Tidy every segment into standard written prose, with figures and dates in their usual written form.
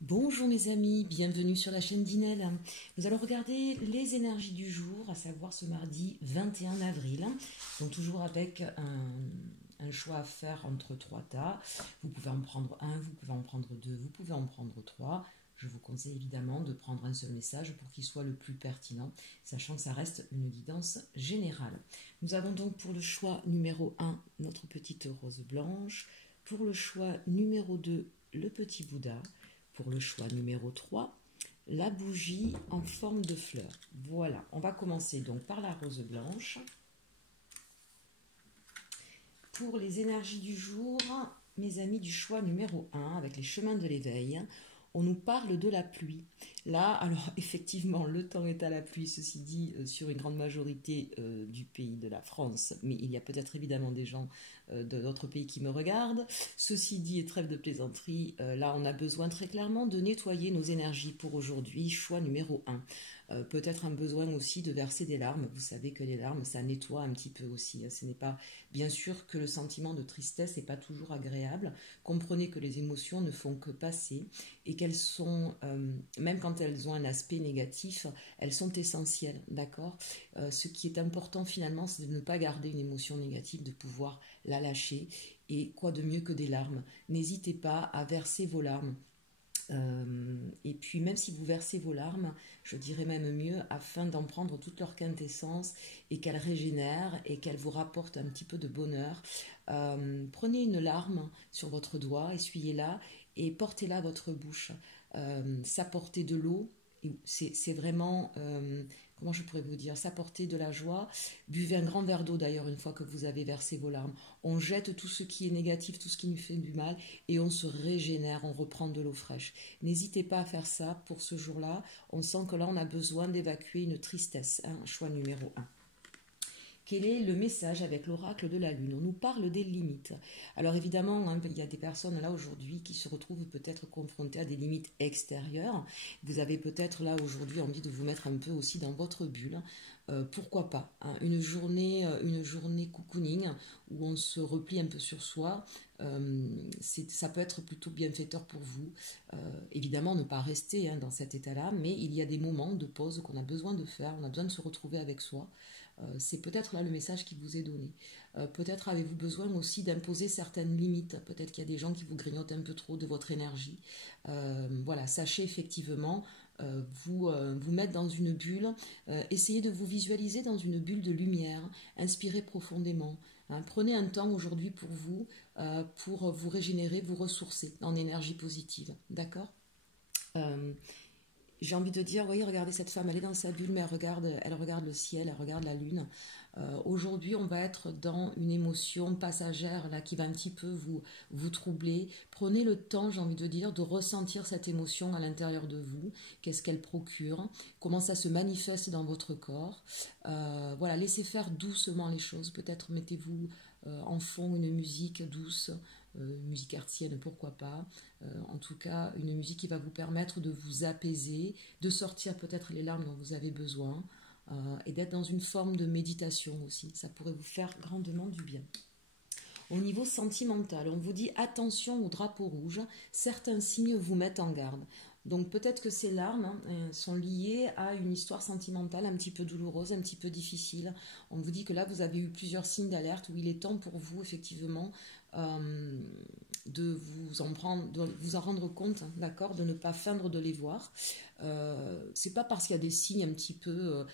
Bonjour mes amis, bienvenue sur la chaîne d'Inel. Nous allons regarder les énergies du jour, à savoir ce mardi 21 avril. Donc toujours avec un choix à faire entre trois tas. Vous pouvez en prendre un, vous pouvez en prendre deux, vous pouvez en prendre trois. Je vous conseille évidemment de prendre un seul message pour qu'il soit le plus pertinent, sachant que ça reste une guidance générale. Nous avons donc pour le choix numéro 1 notre petite rose blanche, pour le choix numéro 2 le petit Bouddha, pour le choix numéro 3, la bougie en forme de fleur. Voilà, on va commencer donc par la rose blanche. Pour les énergies du jour, mes amis du choix numéro 1, avec les chemins de l'éveil, on nous parle de la pluie. Là, alors effectivement, le temps est à la pluie, ceci dit, sur une grande majorité du pays de la France, mais il y a peut-être évidemment des gens de d'autres pays qui me regardent. Ceci dit, et trêve de plaisanterie, là on a besoin très clairement de nettoyer nos énergies pour aujourd'hui, choix numéro 1. Peut-être un besoin aussi de verser des larmes. Vous savez que les larmes, ça nettoie un petit peu aussi. Ce n'est pas, bien sûr que le sentiment de tristesse n'est pas toujours agréable. Comprenez que les émotions ne font que passer et qu'elles sont, même quand elles ont un aspect négatif, elles sont essentielles, d'accord. Ce qui est important finalement, c'est de ne pas garder une émotion négative, de pouvoir la lâcher. Et quoi de mieux que des larmes? N'hésitez pas à verser vos larmes. Et puis même si vous versez vos larmes, je dirais même mieux, afin d'en prendre toute leur quintessence et qu'elles régénèrent et qu'elles vous rapportent un petit peu de bonheur, prenez une larme sur votre doigt, essuyez-la et portez-la à votre bouche. S'apporter de l'eau, c'est vraiment, comment je pourrais vous dire, s'apporter de la joie. Buvez un grand verre d'eau d'ailleurs une fois que vous avez versé vos larmes. On jette tout ce qui est négatif, tout ce qui nous fait du mal et on se régénère, on reprend de l'eau fraîche. N'hésitez pas à faire ça pour ce jour-là. On sent que là on a besoin d'évacuer une tristesse, hein, choix numéro 1. Quel est le message avec l'oracle de la Lune? On nous parle des limites. Alors évidemment, hein, il y a des personnes là aujourd'hui qui se retrouvent peut-être confrontées à des limites extérieures. Vous avez peut-être là aujourd'hui envie de vous mettre un peu aussi dans votre bulle. Pourquoi pas, hein, une journée cocooning où on se replie un peu sur soi. Ça peut être plutôt bienfaiteur pour vous. Évidemment, ne pas rester, hein, dans cet état-là, mais il y a des moments de pause qu'on a besoin de faire. On a besoin de se retrouver avec soi. C'est peut-être là le message qui vous est donné. Peut-être avez-vous besoin aussi d'imposer certaines limites. Peut-être qu'il y a des gens qui vous grignotent un peu trop de votre énergie. Voilà, sachez effectivement vous mettre dans une bulle. Essayez de vous visualiser dans une bulle de lumière. Inspirez profondément. Hein. Prenez un temps aujourd'hui pour vous régénérer, vous ressourcer en énergie positive. D'accord. J'ai envie de dire, voyez, regardez cette femme, elle est dans sa bulle, mais elle regarde le ciel, elle regarde la lune. Aujourd'hui, on va être dans une émotion passagère là qui va un petit peu vous troubler. Prenez le temps, j'ai envie de dire, de ressentir cette émotion à l'intérieur de vous. Qu'est-ce qu'elle procure? Comment ça se manifeste dans votre corps? Voilà, laissez faire doucement les choses. Peut-être mettez-vous en fond une musique douce. Musique hertzienne, pourquoi pas. En tout cas, une musique qui va vous permettre de vous apaiser, de sortir peut-être les larmes dont vous avez besoin et d'être dans une forme de méditation aussi. Ça pourrait vous faire grandement du bien. Au niveau sentimental, on vous dit attention au drapeau rouge, certains signes vous mettent en garde. Donc peut-être que ces larmes, hein, sont liées à une histoire sentimentale un petit peu douloureuse, un petit peu difficile. On vous dit que là, vous avez eu plusieurs signes d'alerte où il est temps pour vous, effectivement, de vous en rendre compte, hein, d'accord, de ne pas feindre de les voir. C'est pas parce qu'il y a des signes un petit peu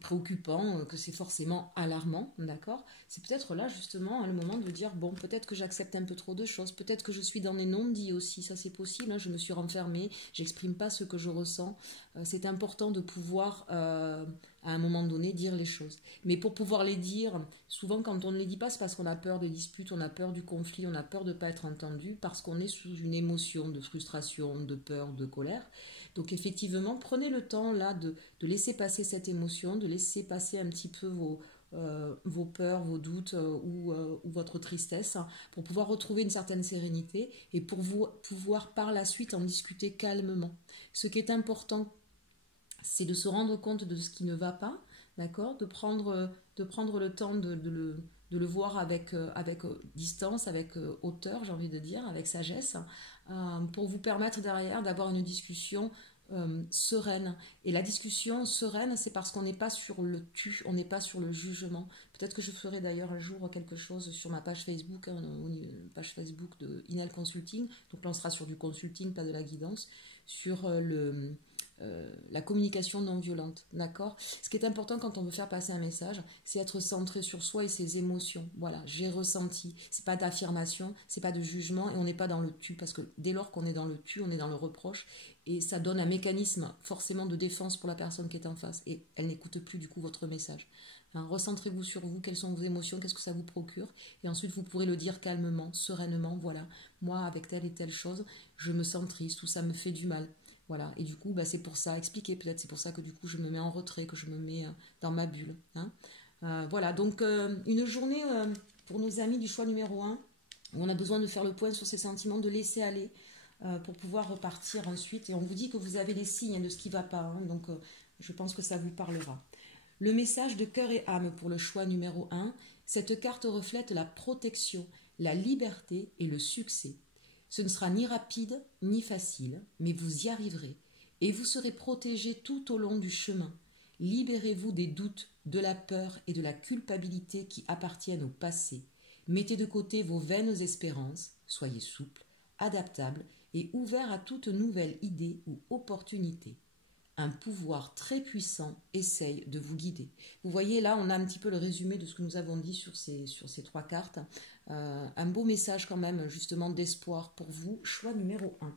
préoccupants que c'est forcément alarmant, d'accord. C'est peut-être là justement, hein, le moment de dire bon, peut-être que j'accepte un peu trop de choses, peut-être que je suis dans les non-dits aussi, ça c'est possible, hein, je me suis renfermée, j'exprime pas ce que je ressens. C'est important de pouvoir à un moment donné dire les choses. Mais pour pouvoir les dire, souvent quand on ne les dit pas, c'est parce qu'on a peur des disputes, on a peur du conflit, on a peur de ne pas être entendu, parce qu'on est sous une émotion de frustration, de peur, de colère. Donc effectivement, prenez le temps là de laisser passer cette émotion, de laisser passer un petit peu vos peurs, vos doutes ou votre tristesse, hein, pour pouvoir retrouver une certaine sérénité et pour vous pouvoir par la suite en discuter calmement. Ce qui est important, c'est de se rendre compte de ce qui ne va pas, d'accord, de prendre le temps de le voir avec, distance, avec hauteur, j'ai envie de dire, avec sagesse, pour vous permettre derrière d'avoir une discussion sereine. Et la discussion sereine, c'est parce qu'on n'est pas sur le tu, on n'est pas sur le jugement. Peut-être que je ferai d'ailleurs un jour quelque chose sur ma page Facebook, page Facebook de Inel Consulting. Donc là, on sera sur du consulting, pas de la guidance, sur la communication non violente, d'accord. Ce qui est important quand on veut faire passer un message, c'est être centré sur soi et ses émotions. Voilà, j'ai ressenti. C'est pas d'affirmation, c'est pas de jugement, et on n'est pas dans le tu, parce que dès lors qu'on est dans le tu, on est dans le reproche, et ça donne un mécanisme forcément de défense pour la personne qui est en face, et elle n'écoute plus du coup votre message. Enfin, recentrez-vous sur vous, quelles sont vos émotions, qu'est-ce que ça vous procure, et ensuite vous pourrez le dire calmement, sereinement. Voilà, moi avec telle et telle chose, je me sens triste, ou ça me fait du mal. Voilà, et du coup, bah, c'est pour ça, expliquer peut-être, c'est pour ça que du coup je me mets en retrait, que je me mets dans ma bulle. Hein. Voilà, donc une journée pour nos amis du choix numéro 1, où on a besoin de faire le point sur ces sentiments, de laisser aller, pour pouvoir repartir ensuite. Et on vous dit que vous avez les signes de ce qui ne va pas, hein, donc je pense que ça vous parlera. Le message de cœur et âme pour le choix numéro 1, cette carte reflète la protection, la liberté et le succès. Ce ne sera ni rapide ni facile, mais vous y arriverez et vous serez protégé tout au long du chemin. Libérez-vous des doutes, de la peur et de la culpabilité qui appartiennent au passé. Mettez de côté vos vaines espérances, soyez souple, adaptable et ouvert à toute nouvelle idée ou opportunité. Un pouvoir très puissant essaye de vous guider. Vous voyez, là, on a un petit peu le résumé de ce que nous avons dit sur ces 3 cartes. Un beau message quand même, justement, d'espoir pour vous. Choix numéro 1.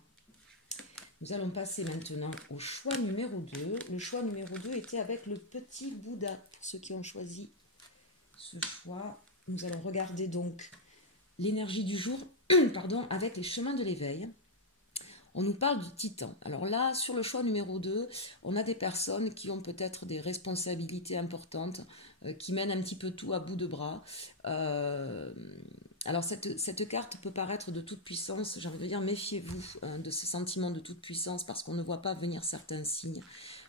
Nous allons passer maintenant au choix numéro 2. Le choix numéro 2 était avec le petit Bouddha. Pour ceux qui ont choisi ce choix, nous allons regarder donc l'énergie du jour pardon, avec les chemins de l'éveil. On nous parle du titan. Alors là, sur le choix numéro 2, on a des personnes qui ont peut-être des responsabilités importantes, qui mènent un petit peu tout à bout de bras. Alors cette carte peut paraître de toute puissance. J'ai envie de dire, méfiez-vous de ce sentiment de toute puissance, parce qu'on ne voit pas venir certains signes.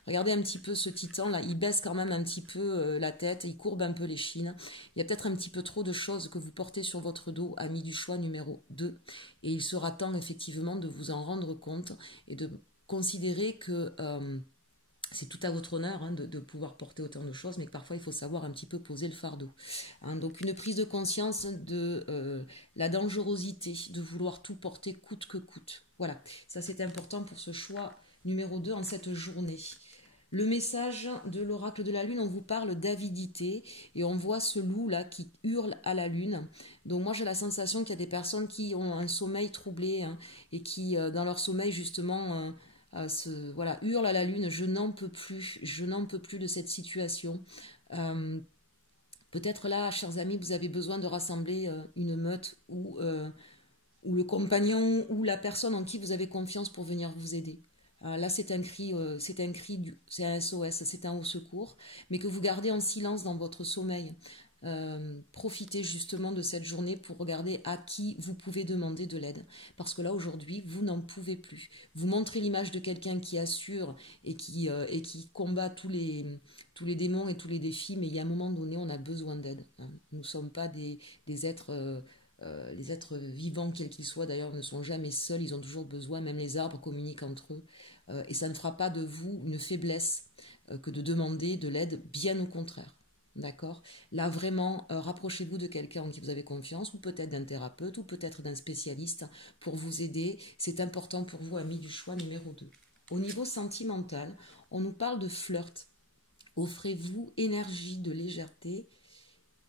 Regardez un petit peu ce titan là, il baisse quand même un petit peu la tête, il courbe un peu les chines. Il y a peut-être un petit peu trop de choses que vous portez sur votre dos, ami du choix numéro 2. Et il sera temps effectivement de vous en rendre compte et de considérer que c'est tout à votre honneur, hein, de pouvoir porter autant de choses, mais que parfois il faut savoir un petit peu poser le fardeau. Hein, donc une prise de conscience de la dangerosité de vouloir tout porter coûte que coûte. Voilà, ça c'est important pour ce choix numéro 2 en cette journée. Le message de l'oracle de la lune, on vous parle d'avidité et on voit ce loup là qui hurle à la lune. Donc moi j'ai la sensation qu'il y a des personnes qui ont un sommeil troublé, hein, et qui dans leur sommeil justement hurlent à la lune. Je n'en peux plus de cette situation. Peut-être là, chers amis, vous avez besoin de rassembler une meute ou le compagnon ou la personne en qui vous avez confiance pour venir vous aider. Là, c'est un cri, c'est un SOS, c'est un haut secours, mais que vous gardez en silence dans votre sommeil. Profitez justement de cette journée pour regarder à qui vous pouvez demander de l'aide. Parce que là, aujourd'hui, vous n'en pouvez plus. Vous montrez l'image de quelqu'un qui assure et qui combat tous les démons et tous les défis, mais il y a un moment donné, on a besoin d'aide. Hein. Nous ne sommes pas des êtres... les êtres vivants, quels qu'ils soient, d'ailleurs, ne sont jamais seuls, ils ont toujours besoin, même les arbres communiquent entre eux. Et ça ne fera pas de vous une faiblesse que de demander de l'aide, bien au contraire. D'accord. Là, vraiment, rapprochez-vous de quelqu'un en qui vous avez confiance, ou peut-être d'un thérapeute, ou peut-être d'un spécialiste pour vous aider. C'est important pour vous, amis du choix numéro 2. Au niveau sentimental, on nous parle de flirt. Offrez-vous énergie de légèreté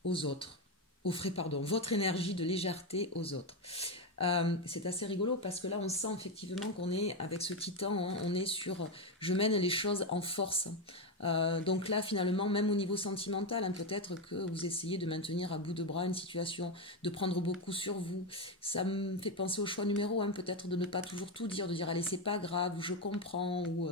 aux autres. Offrez, votre énergie de légèreté aux autres. C'est assez rigolo parce que là, on sent effectivement qu'on est, avec ce titan, hein, on est sur « je mène les choses en force ». Donc là, finalement, même au niveau sentimental, hein, peut-être que vous essayez de maintenir à bout de bras une situation, de prendre beaucoup sur vous. Ça me fait penser au choix numéro 1, peut-être de ne pas toujours tout dire, de dire « allez, c'est pas grave » ou « je comprends » ou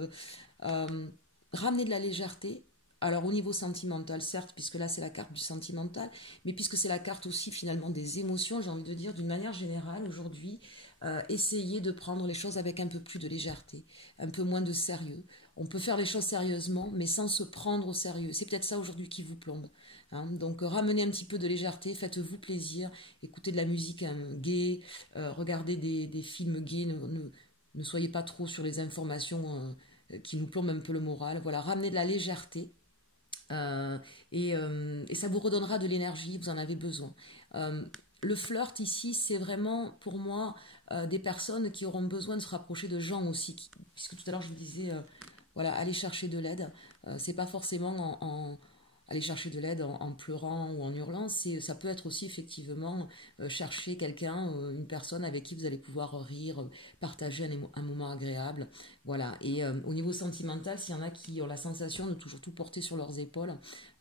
ramener de la légèreté. Alors au niveau sentimental, certes, puisque là c'est la carte du sentimental, mais puisque c'est la carte aussi finalement des émotions, j'ai envie de dire d'une manière générale aujourd'hui, essayez de prendre les choses avec un peu plus de légèreté, un peu moins de sérieux. On peut faire les choses sérieusement, mais sans se prendre au sérieux. C'est peut-être ça aujourd'hui qui vous plombe. hein. Donc ramenez un petit peu de légèreté, faites-vous plaisir, écoutez de la musique gaie, regardez des films gays, ne soyez pas trop sur les informations qui nous plombent un peu le moral. Voilà, ramenez de la légèreté. Et ça vous redonnera de l'énergie, vous en avez besoin. Le flirt ici, c'est vraiment pour moi des personnes qui auront besoin de se rapprocher de gens aussi, puisque tout à l'heure je vous disais, voilà, aller chercher de l'aide, c'est pas forcément aller chercher de l'aide en pleurant ou en hurlant, ça peut être aussi effectivement chercher quelqu'un, une personne avec qui vous allez pouvoir rire, partager un moment agréable. Voilà. Et au niveau sentimental, s'il y en a qui ont la sensation de toujours tout porter sur leurs épaules,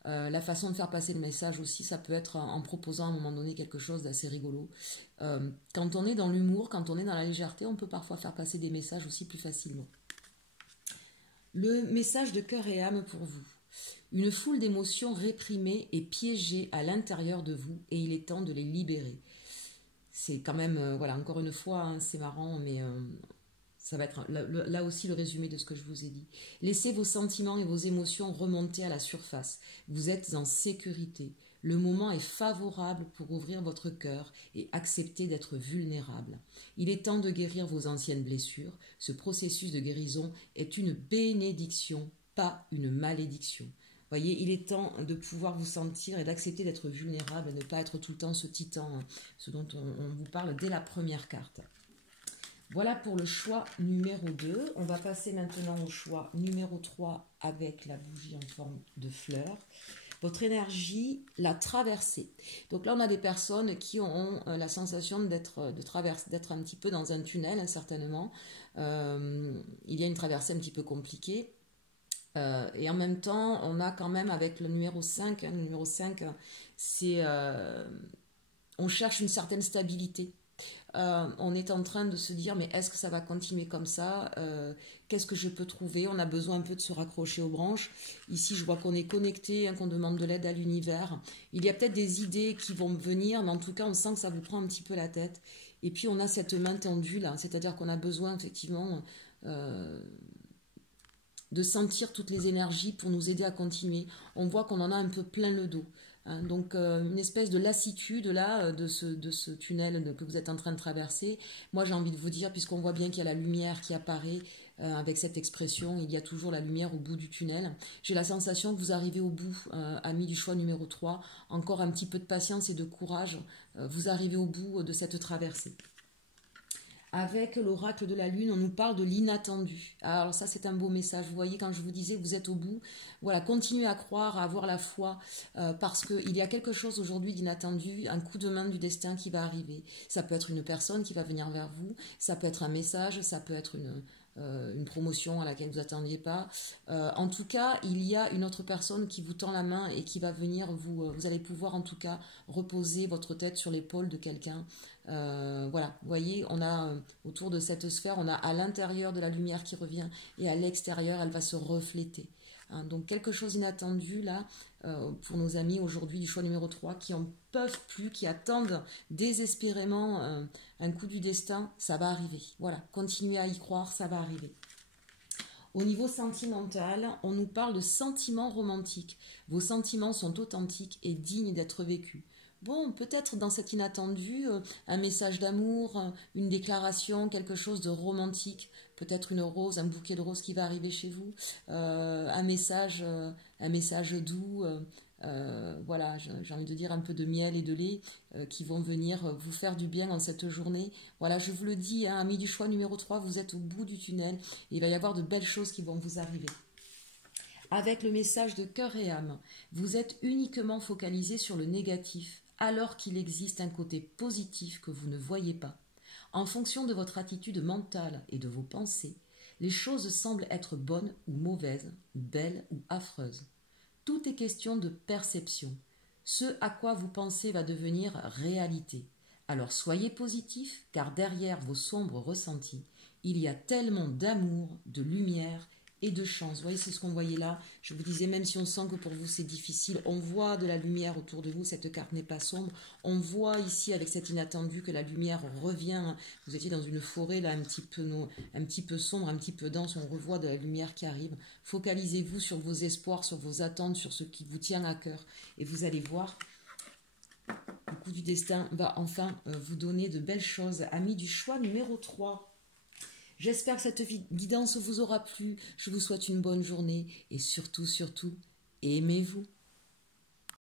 la façon de faire passer le message aussi, ça peut être en proposant à un moment donné quelque chose d'assez rigolo. Quand on est dans l'humour, quand on est dans la légèreté, on peut parfois faire passer des messages aussi plus facilement. Le message de cœur et âme pour vous. Une foule d'émotions réprimées et piégées à l'intérieur de vous et il est temps de les libérer. C'est quand même, voilà, encore une fois, hein, c'est marrant, mais ça va être là aussi le résumé de ce que je vous ai dit. Laissez vos sentiments et vos émotions remonter à la surface. Vous êtes en sécurité. Le moment est favorable pour ouvrir votre cœur et accepter d'être vulnérable. Il est temps de guérir vos anciennes blessures. Ce processus de guérison est une bénédiction, pas une malédiction. Voyez, il est temps de pouvoir vous sentir et d'accepter d'être vulnérable et ne pas être tout le temps ce titan, ce dont on vous parle dès la première carte. Voilà pour le choix numéro 2. On va passer maintenant au choix numéro 3 avec la bougie en forme de fleur. Votre énergie, la traversée. Donc là, on a des personnes qui ont la sensation d'être un petit peu dans un tunnel, hein, certainement. Il y a une traversée un petit peu compliquée. Et en même temps, on a quand même avec le numéro 5, le numéro 5, c'est on cherche une certaine stabilité. On est en train de se dire, mais est-ce que ça va continuer comme ça? Qu'est-ce que je peux trouver? On a besoin un peu de se raccrocher aux branches. Ici, je vois qu'on est connecté, hein, qu'on demande de l'aide à l'univers. Il y a peut-être des idées qui vont venir, mais en tout cas, on sent que ça vous prend un petit peu la tête. Et puis, on a cette main tendue, là, c'est-à-dire qu'on a besoin, effectivement, de sentir toutes les énergies pour nous aider à continuer. On voit qu'on en a un peu plein le dos. Hein, donc une espèce de lassitude là de ce tunnel que vous êtes en train de traverser. Moi j'ai envie de vous dire, puisqu'on voit bien qu'il y a la lumière qui apparaît avec cette expression, il y a toujours la lumière au bout du tunnel. J'ai la sensation que vous arrivez au bout, amis du choix numéro 3. Encore un petit peu de patience et de courage. Vous arrivez au bout de cette traversée. Avec l'oracle de la lune, on nous parle de l'inattendu. Alors ça, c'est un beau message. Vous voyez, quand je vous disais, vous êtes au bout. Voilà, continuez à croire, à avoir la foi, parce qu'il y a quelque chose aujourd'hui d'inattendu, un coup de main du destin qui va arriver. Ça peut être une personne qui va venir vers vous, ça peut être un message, ça peut être une promotion à laquelle vous n'attendiez pas. En tout cas, il y a une autre personne qui vous tend la main et qui va venir vous allez pouvoir en tout cas reposer votre tête sur l'épaule de quelqu'un. Voilà, vous voyez, on a autour de cette sphère, on a à l'intérieur de la lumière qui revient et à l'extérieur, elle va se refléter. Hein, donc quelque chose d'inattendu là pour nos amis aujourd'hui du choix numéro 3 qui en peuvent plus, qui attendent désespérément un coup du destin, ça va arriver. Voilà, continuez à y croire, ça va arriver. Au niveau sentimental, on nous parle de sentiments romantiques. Vos sentiments sont authentiques et dignes d'être vécus. Bon, peut-être dans cet inattendu, un message d'amour, une déclaration, quelque chose de romantique, peut-être une rose, un bouquet de roses qui va arriver chez vous, un message doux, voilà, j'ai envie de dire un peu de miel et de lait qui vont venir vous faire du bien en cette journée. Voilà, je vous le dis, hein, amis du choix numéro 3, vous êtes au bout du tunnel et il va y avoir de belles choses qui vont vous arriver. Avec le message de cœur et âme, vous êtes uniquement focalisé sur le négatif, alors qu'il existe un côté positif que vous ne voyez pas. En fonction de votre attitude mentale et de vos pensées, les choses semblent être bonnes ou mauvaises, belles ou affreuses. Tout est question de perception. Ce à quoi vous pensez va devenir réalité. Alors soyez positif, car derrière vos sombres ressentis, il y a tellement d'amour, de lumière et de chance. Vous voyez, c'est ce qu'on voyait là. Je vous disais, même si on sent que pour vous c'est difficile, on voit de la lumière autour de vous, cette carte n'est pas sombre. On voit ici avec cet inattendu que la lumière revient. Vous étiez dans une forêt là un petit peu sombre, un petit peu dense, on revoit de la lumière qui arrive. Focalisez-vous sur vos espoirs, sur vos attentes, sur ce qui vous tient à cœur. Et vous allez voir, le coup du destin va enfin vous donner de belles choses. Amis du choix numéro 3. J'espère que cette guidance vous aura plu. Je vous souhaite une bonne journée et surtout, surtout, aimez-vous.